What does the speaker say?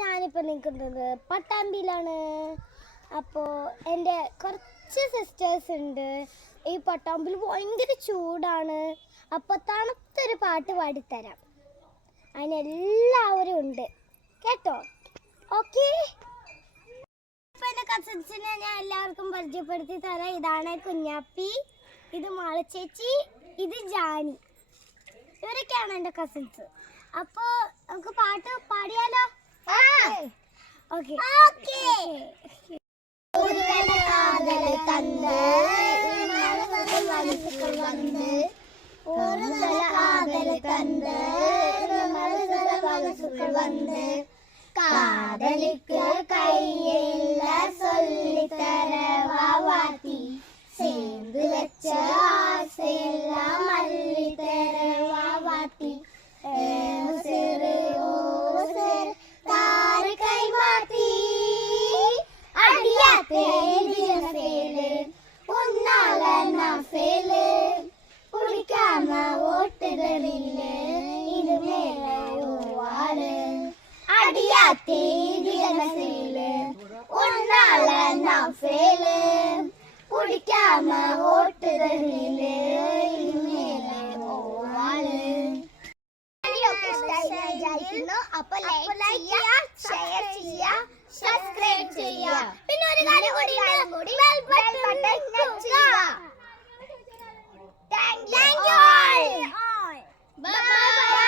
ഞാനിപ്പോൾ നിൽക്കുന്നത് പട്ടാമ്പിയിലാണ്. അപ്പോൾ എൻ്റെ കുറച്ച് സിസ്റ്റേഴ്സ് ഉണ്ട്. ഈ പട്ടാമ്പിയിൽ ഭയങ്കര ചൂടാണ്. അപ്പോൾ തണുത്തൊരു പാട്ട് പാടിത്തരാം. അതിനെല്ലാവരും ഉണ്ട് കേട്ടോ. ഓക്കെ, ഇപ്പം എൻ്റെ കസിൻസിനെ ഞാൻ എല്ലാവർക്കും പരിചയപ്പെടുത്തി തരാം. ഇതാണ് കുഞ്ഞാപ്പി, ഇത് മാളച്ചേച്ചി, ഇത് ജാനി. ഇവരൊക്കെയാണ് എൻ്റെ കസിൻസ്. അപ്പോൾ നമുക്ക് പാട്ട് പാടിയാലോ? ഓക്കെ. காதலுக்கு கையில்ல சொல்லி தரவாத்தி, சேர்ந்து வச்ச ஆசையெல்லாம் மல்லி தரவாத்தி, சிறு ஓசர் தாரு கை மாத்தி அடியா தேடிய சேலு உன்னால நான் ஃபேலு குடிக்காம ஓட்டுதலில் இது மேல வாழு அடியா தேடிய சேலு உன்னால நான் ஃபேலு குடிக்காம ஓட்டுதலில் இது மேல വാഴു. അപ്പോൾ ലൈക്ക് ചെയ്യുക, ഷെയർ ചെയ്യുക, സബ്സ്ക്രൈബ് ചെയ്യുക. പിന്നെ ഒരു കാര്യം കൂടി ഉണ്ട്, ബെൽ ബട്ടൺ ഞെക്കുക. Thank you all. ബൈ.